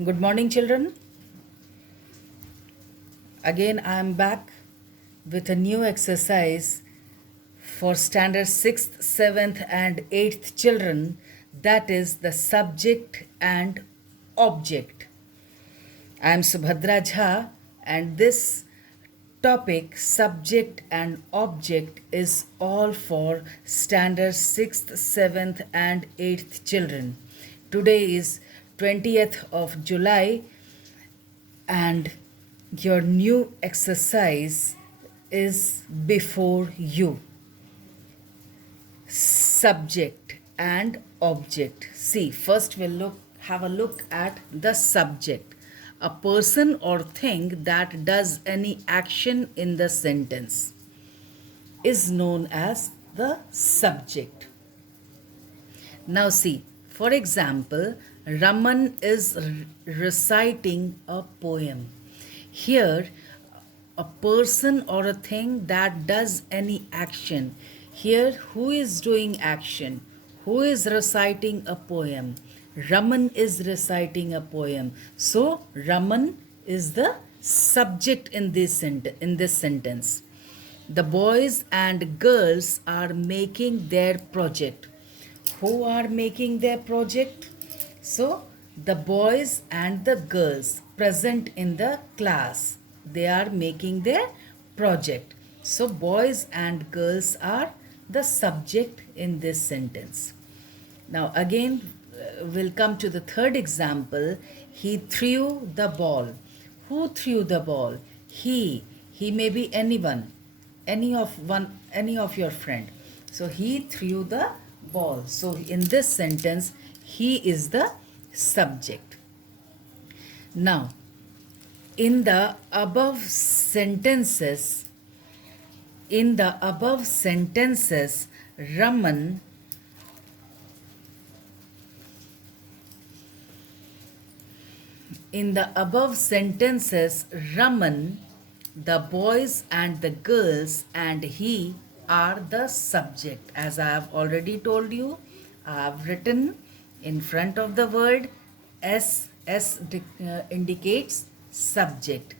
Good morning, children. Again, I am back with a new exercise for standard 6th, 7th, and 8th children, that is the subject and object. I am Subhadra Jha, and this topic, subject and object, is all for standard 6th, 7th, and 8th children. Today is 20th of July, and your new exercise is before you. Subject and object. See, first we'll have a look at the subject. A person or thing that does any action in the sentence is known as the subject. Now see, for example, Raman is reciting a poem. Here, a person or a thing that does any action. Here, who is doing action? Who is reciting a poem? Raman is reciting a poem. So, Raman is the subject in this sentence. The boys and girls are making their project. Who are making their project? So, the boys and the girls present in the class, they are making their project. So, boys and girls are the subject in this sentence. Now, again, we'll come to the third example. He threw the ball. Who threw the ball? He. He may be anyone, any of your friend. So he threw the ball. So in this sentence, he is the subject. Now, in the above sentences, Raman In the above sentences, Raman, the boys and the girls, and he are the subject. As I have already told you, I have written in front of the word S. Indicates subject.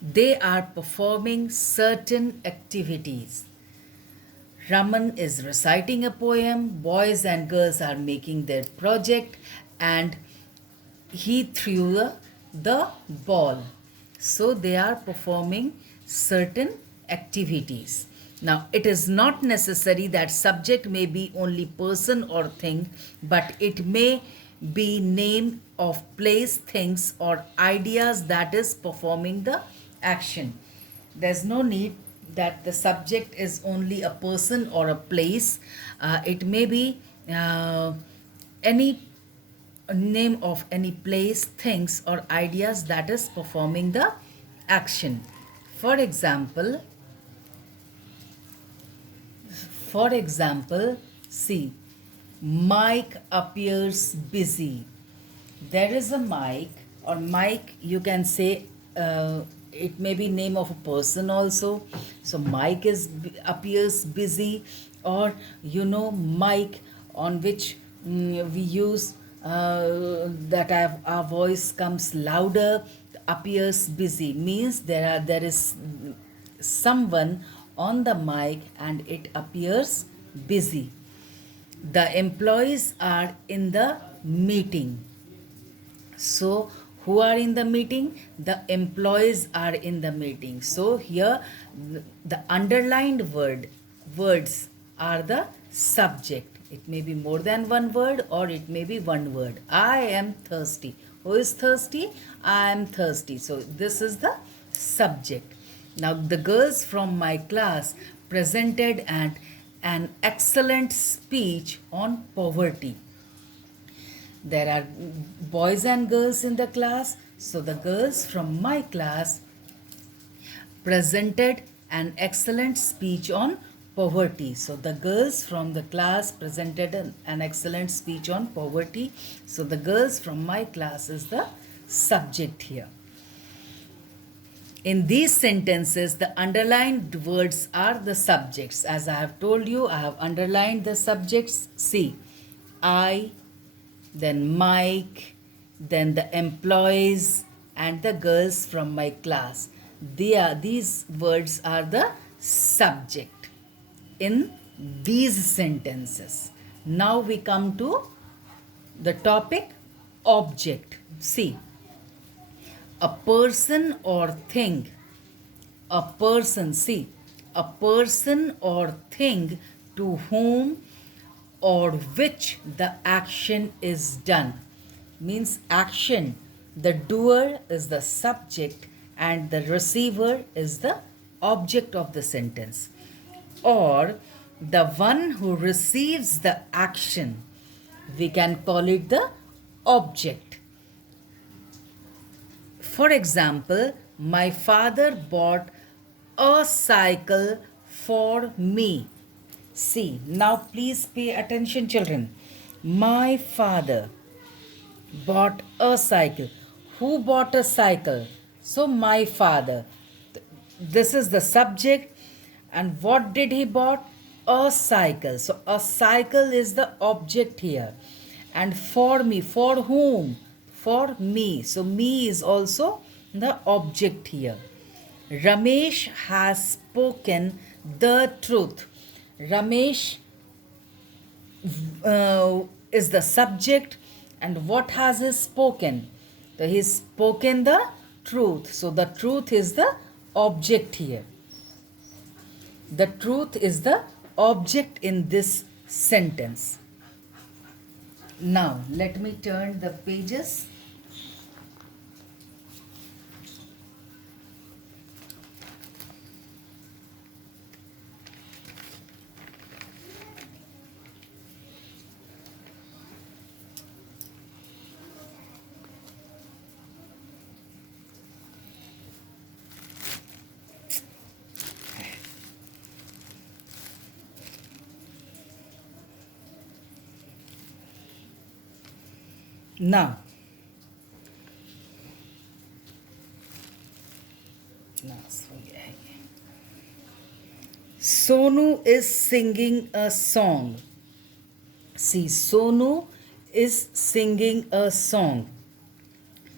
They are performing certain activities. Raman is reciting a poem, boys and girls are making their project, and he threw the ball. So they are performing certain activities. Now, it is not necessary that subject may be only person or thing, but it may be name of place, things, or ideas that is performing the action. There's no need that the subject is only a person or a place. It may be any name of any place, things, or ideas that is performing the action. For example, see, Mike appears busy. There is a Mike, or Mike, you can say it may be name of a person also. So Mike appears busy, or Mike on which we use that our voice comes louder. Appears busy means there is someone on the mic and it appears busy. The employees are in the meeting. So who are in the meeting? The employees are in the meeting. So here the underlined words are the subject. It may be more than one word or it may be one word. I am thirsty. Who is thirsty? I am thirsty. So this is the subject. Now the girls from my class presented an excellent speech on poverty. There are boys and girls in the class. So the girls from my class presented an excellent speech on poverty. So the girls from the class presented an excellent speech on poverty. So the girls from my class is the subject here. In these sentences, the underlined words are the subjects. As I have told you, I have underlined the subjects. See, I, then Mike, then the employees and the girls from my class. These words are the subject in these sentences. Now we come to the topic object. See, a person or thing, a person, see, a person or thing to whom or which the action is done. Means action, the doer is the subject and the receiver is the object of the sentence. Or the one who receives the action, we can call it the object. For example, my father bought a cycle for me. See, now please pay attention, children. My father bought a cycle. Who bought a cycle? So, my father. This is the subject. And what did he bought? A cycle. So, a cycle is the object here. And for me, for whom? For me. So, me is also the object here. Ramesh has spoken the truth. Ramesh is the subject, and what has he spoken? So he's spoken the truth. So the truth is the object here. The truth is the object in this sentence. Now let me turn the pages. Now, Sonu is singing a song. See, Sonu is singing a song.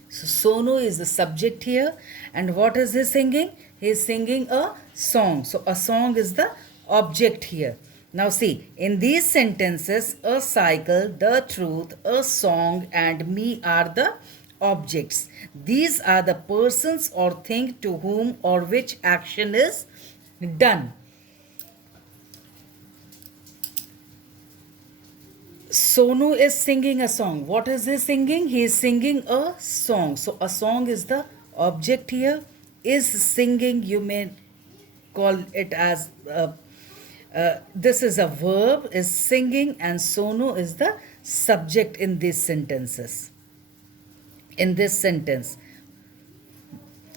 So, Sonu is the subject here. And what is he singing? He is singing a song. So, a song is the object here. Now, see, in these sentences, a cycle, the truth, a song, and me are the objects. These are the persons or thing to whom or which action is done. Sonu is singing a song. What is he singing? He is singing a song. So a song is the object here. Is singing, you may call it as this is a verb, is singing, and Sonu is the subject in these sentences. In this sentence,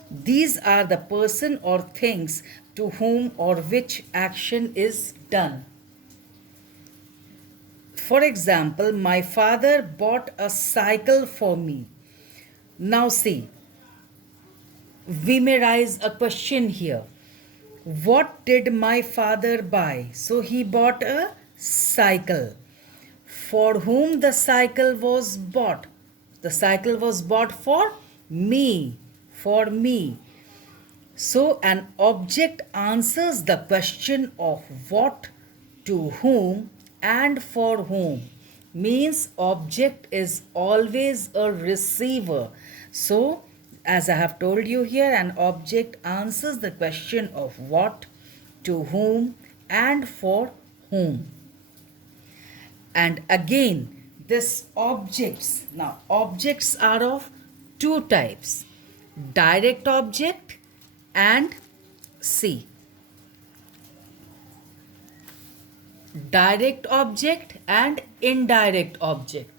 these are the person or things to whom or which action is done. For example, my father bought a cycle for me. Now see, we may raise a question here. What did my father buy? So he bought a cycle. For whom the cycle was bought? The cycle was bought for me. For me. So an object answers the question of what, to whom, and for whom. Means object is always a receiver. So as I have told you here, an object answers the question of what, to whom, and for whom. And again, this objects, now objects are of two types, direct object and see, direct object and indirect object.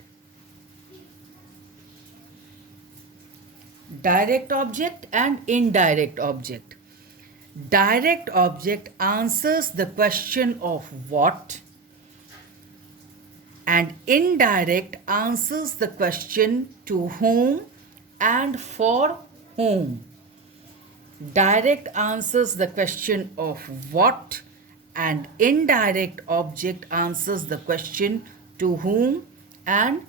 Direct object and indirect object. Direct object answers the question of what, and indirect answers the question to whom and for whom. Direct answers the question of what, and indirect object answers the question to whom and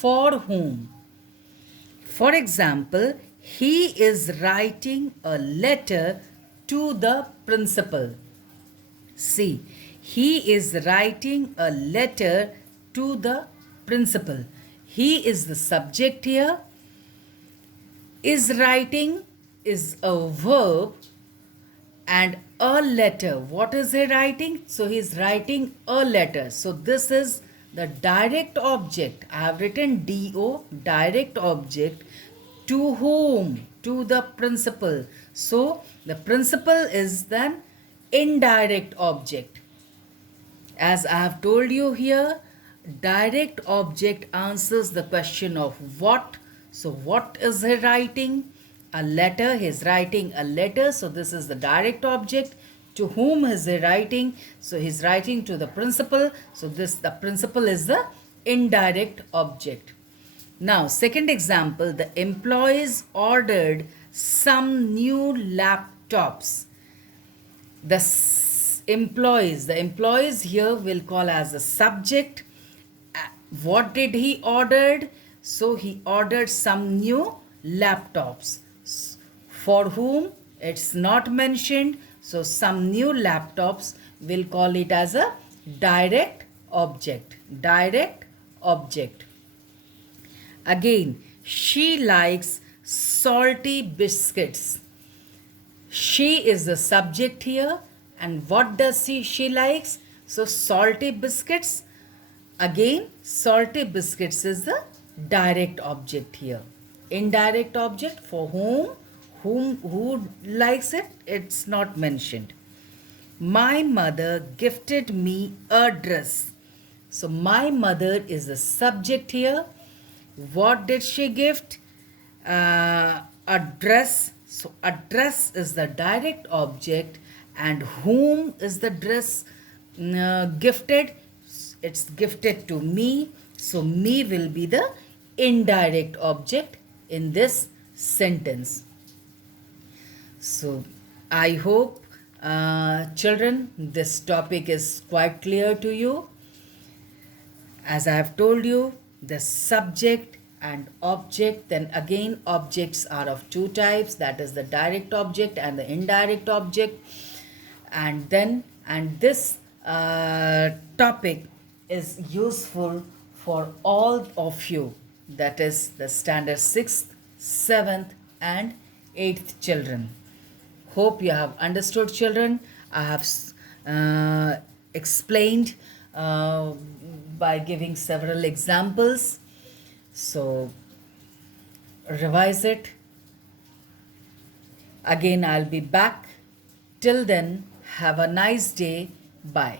For whom? For example, he is writing a letter to the principal. See, he is writing a letter to the principal. He is the subject here. Is writing is a verb, and a letter. What is he writing? So he is writing a letter. So this is the direct object. I have written DO, direct object. To whom? To the principal. So the principal is then indirect object. As I have told you here, direct object answers the question of what. So what is he writing? A letter. He is writing a letter. So this is the direct object. To whom is he writing? So he is writing to the principal. So the principal is the indirect object. Now, second example, the employees ordered some new laptops. The employees here will call as a subject. What did he ordered? So he ordered some new laptops. For whom? It's not mentioned. So some new laptops, will call it as a direct object. Direct object. Again, she likes salty biscuits. She is the subject here, and what does she likes? So salty biscuits. Again, salty biscuits is the direct object here. Indirect object, for who likes it? It's not mentioned. My mother gifted me a dress. So my mother is the subject here. What did she gift? A dress. So a dress is the direct object, and whom is the dress gifted? It's gifted to me. So me will be the indirect object in this sentence. So I hope children, this topic is quite clear to you. As I have told you, the subject and object, then again objects are of two types, that is the direct object and the indirect object. And this topic is useful for all of you, that is the standard 6th, 7th and 8th children. Hope you have understood, children. I have explained by giving several examples. So revise it. Again, I'll be back. Till then, have a nice day. Bye.